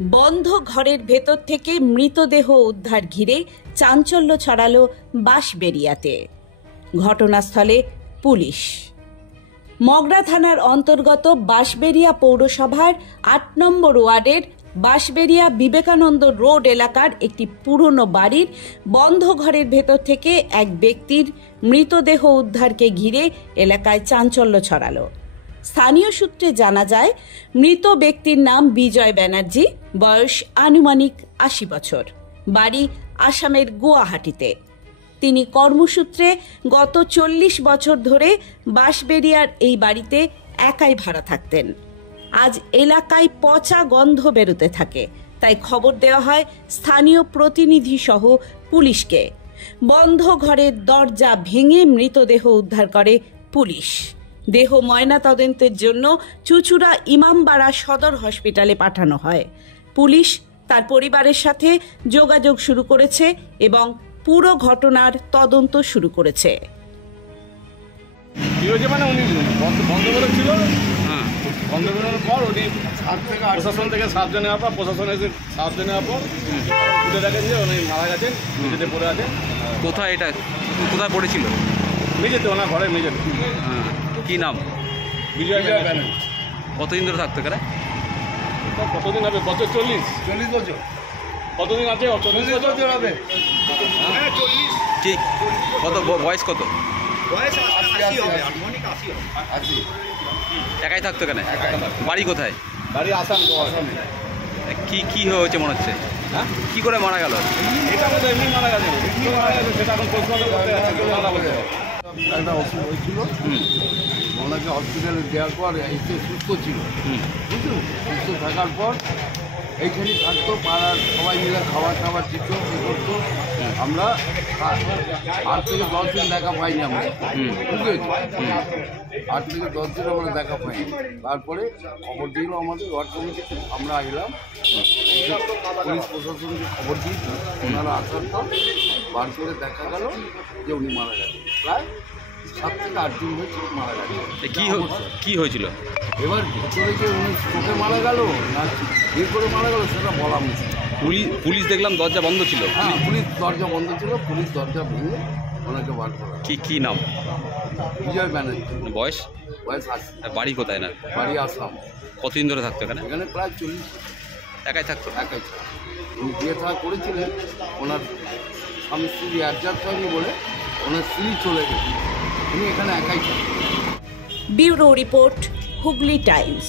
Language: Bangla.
বন্ধ ঘরের ভেতর থেকে মৃতদেহ উদ্ধার ঘিরে চাঞ্চল্য ছড়ালো বাঁশবেড়িয়াতে। ঘটনাস্থলে পুলিশ। মগরা থানার অন্তর্গত বাঁশবেড়িয়া পৌরসভার ৮ নম্বর ওয়ার্ডের বাঁশবেড়িয়া বিবেকানন্দ রোড এলাকার একটি পুরনো বাড়ির বন্ধ ঘরের ভেতর থেকে এক ব্যক্তির মৃতদেহ উদ্ধারকে ঘিরে এলাকায় চাঞ্চল্য ছড়ালো। স্থানীয় সূত্রে জানা যায়, মৃত ব্যক্তির নাম বিজয় ব্যানার্জি, বয়স আনুমানিক ৮০ বছর, বাড়ি আসামের গুয়াহাটিতে। তিনি কর্মসূত্রে গত ৪০ বছর ধরে বাঁশবেড়িয়ার এই বাড়িতে একাই ভাড়া থাকতেন। আজ এলাকায় পচা গন্ধ বেরোতে থাকে, তাই খবর দেওয়া হয় স্থানীয় প্রতিনিধি সহ পুলিশকে। বন্ধ ঘরের দরজা ভেঙে মৃতদেহ উদ্ধার করে পুলিশ। দেহ ময়নাতদন্তের জন্য চুঁচুড়া ইমামবাড়া সদর হসপিটালে পাঠানো হয়। পুলিশ তার পরিবারের সাথে যোগাযোগ শুরু করেছে এবং পুরো ঘটনার তদন্ত শুরু করেছে। বন্ধ করেছিল, বন্ধ করার পর উনি প্রশাসন থেকে সাহায্য নেওয়ার পর, প্রশাসন এসে সাহায্য নেওয়ার পর খুঁজে দেখেন যে উনি মারা গেছেন, মেঝেতে পড়ে আছেন। কোথায় এটা কোথায় পড়েছিল? মেঝেতে, ওনার ঘরে মেঝেতে। কি নাম? বিজয় ব্যানার্জি। কতদিন ধরে থাকতো এখানে? কতদিন হবে? বছর 40 বছর। কতদিন আছে? 40 বছর হবে। ঠিক কত বয়স? কত বয়স? 80 হবে, আনুমানিক 80 হবে। একাই থাকতো এখানে? বাড়ি কোথায়? বাড়ি আসামে। কি কি হয়েছে মনে হচ্ছে? হ্যাঁ, কি করে মারা গেল? এটা আমাদের এমনি মারা গেছে, সেটা এখন পোস্টমর্টম করতে আছে। একটা অসুখ হয়েছিল, ওনাকে হসপিটালে দেওয়ার পর এসে সুস্থ ছিল, বুঝলো। সুস্থ থাকার পর এইখানেই থাকতো, পাড়ার সবাই মিলে খাবার টাবার দিত, এ করতো। আমরা 8 থেকে 10 দিন দেখা পাইনি আমরা, বুঝলি। 8 থেকে 10 দিন আমরা দেখা পাইনি। তারপরে খবর দিল আমাদের ওয়ার্ড কমিটিতে, আমরা এলাম, পুলিশ প্রশাসনকে খবর দিয়েছি। ওনারা আসার পর বার করে দেখা গেল যে উনি মারা গেছেন। প্রায় 7 থেকে 8 দিন হয়েছে মারা গেছে। কি হয়েছিল? এবার ভিতরে যে উনি চোখে মারা গেল না ইয়ে করে মারা গেল সেটা বলা মুশকিল। পুলিশ দেখলাম দরজা বন্ধ ছিল। হ্যাঁ, পুলিশ দরজা বন্ধ ছিল, পুলিশ দরজা ভেঙে ওনাকে বার করা। কি নাম? বিজয় ব্যানার্জি। বয়স? 80। বাড়ি কোথায়? না বাড়ি আসাম। কতদিন ধরে থাকতো এখানে? এখানে প্রায় 40। একাই থাকতো? একাই। উনি বিয়ে থাকা করেছিলেন, ওনার স্বামী স্ত্রী অ্যাডজাস্ট হয়নি বলে ওনার স্ত্রী চলে গেছে, উনি এখানে একাই থাকতেন। Bureau report, Hooghly Times.